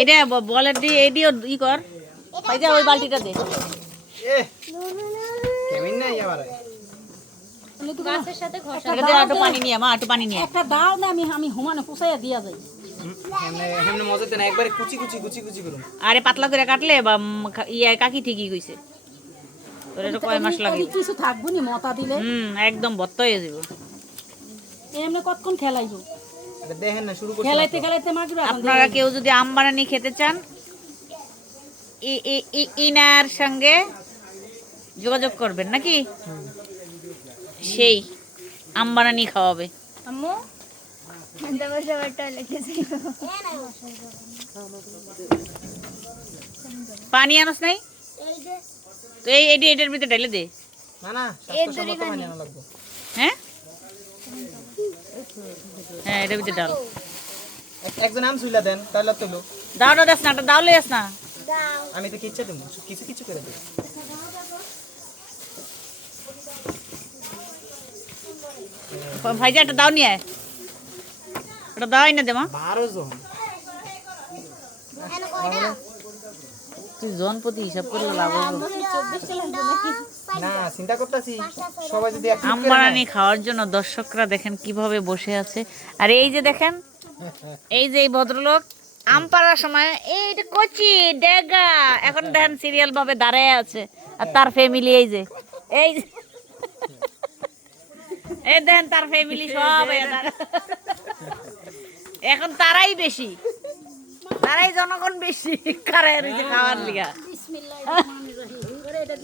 এটা বলে দিয়ে এডিও ই কর পাই যা ওই বালতিটা দে দিয়া যাই আরে পাতলা করে কাটলে বা ইয়ে, কাকি ঠিকই কইছে কয় মাস লাগে কিছু থাকবো নি মতা দিলে হুম একদম বত্ত হয়ে যাবে এমনি কতক্ষণ খেলাইবো আপনারা কেউ যদি আম বানানি খেতে চান ইনার সঙ্গে যোগাযোগ করবেন নাকি সেই আম বানানি খাওয়াবে পানি আনস নাই তো এই এডি এটার ভিতরে ঢেলে দে না না এই দড়ি লাগবে হ্যাঁ এটার ভিতরে ডাল একজন আম দেন তাহলে দাও দাস না দাও লইয়াস না আমি তো কিচ্ছা দেবো কিছু কিছু করে দেবো ভাইজা একটা দাও নিয়ে ওটা দাও না দেমা বারো জন তুই জনপতি হিসাব করলে লাভ হবে খাওয়ার জন্য দর্শকরা দেখেন কিভাবে বসে আছে আর এই যে দেখেন এই যে এই ভদ্রলোক আম পাড়ার সময় এই কচি ডেগা এখন দেখেন সিরিয়াল ভাবে দাঁড়ায় আছে আর তার ফ্যামিলি এই যে এই এই দেখেন তার ফ্যামিলি সব এখন তারাই বেশি তারাই জনগণ বেশি কারায় খাওয়ার লিগা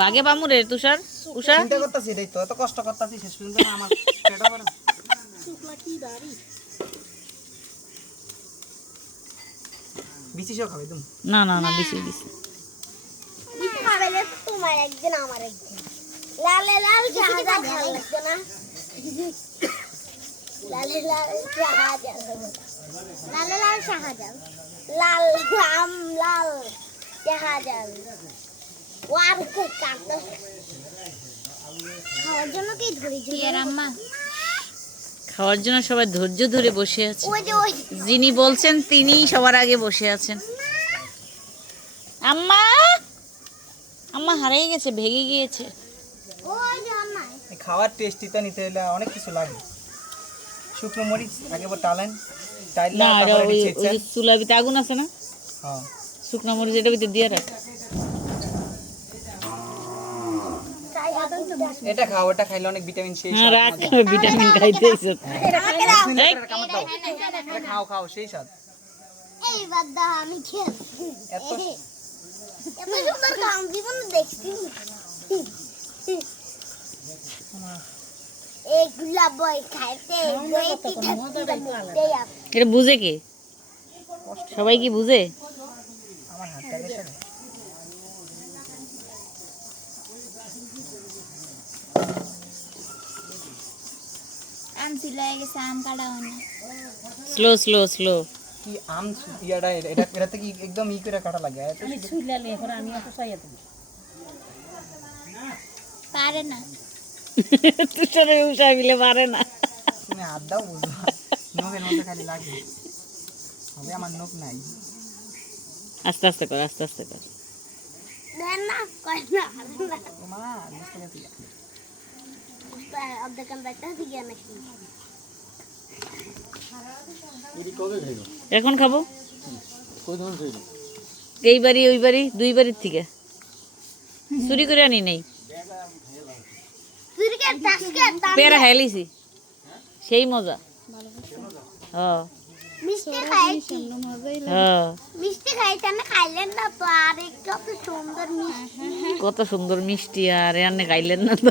বাগে বামুরে তুষার উষা চিন্তা করতেছি এই তো এত কষ্ট করতেছি শেষ পর্যন্ত আমার পেটা ভরে শুকলা কি দাড়ি বিছি সব খাবে তুমি না না না বিছি বিছি বিছি খাবে না তোমার একদিন আমার একদিন লালে লাল জাহাজা ভালো না লালে লাল জাহাজা লালে লাল জাহাজা লাল আম লাল জাহাজা ও আর কাঁদলো খাওয়ার জন্য কি ধরেছিল আম্মা খাওয়ার জন্য সবাই ধৈর্য ধরে বসে আছে যিনি বলছেন তিনি সবার আগে বসে আছেন আম্মা আম্মা হারিয়ে গেছে ভেঙে গিয়েছে খাওয়ার টেস্টিটা নিতে হলে অনেক কিছু লাগে শুকনো মরিচ আগে বা টালেন না ওই চুলাবিতে আগুন আছে না হ্যাঁ শুকনো মরিচ এটা ভিতরে দিয়ে রাখ এটা খাও এটা খাইলে অনেক ভিটামিন সি রাখ ভিটামিন খাইতেছ এটা খাও খাও সেই সাথে এই বাদ দাও আমি খেয়ে এত সুন্দর কাম জীবন দেখছি এই এই গুলা বই খাইতে এটা বুঝে কি সবাই কি বুঝে ছিল হয়ে গেছে আম কাটা হয়নি স্লো স্লো স্লো কি আম ইয়াটা এটা এটাতে কি একদম ই করে কাটা লাগে আমি ছুইলালে এখন আমি অত চাই তুমি পারে না তুষারে উষা মিলে পারে না তুমি হাত দাও বুঝবা নখের খালি লাগে হবে আমার নখ নাই আস্তে আস্তে কর আস্তে আস্তে কর না কয় না মা বুঝতে এখন খাবো এই বাড়ি ওই বাড়ি দুই বাড়ির থেকে চুরি করে আনি নেই পেয়ারা হেলিছি সেই মজা হ্যাঁ। হ্যাঁ। কত সুন্দর মিষ্টি আর এনে খাইলেন না তো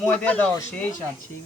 মই দিয়ে দাও সেই চাঁদ সেই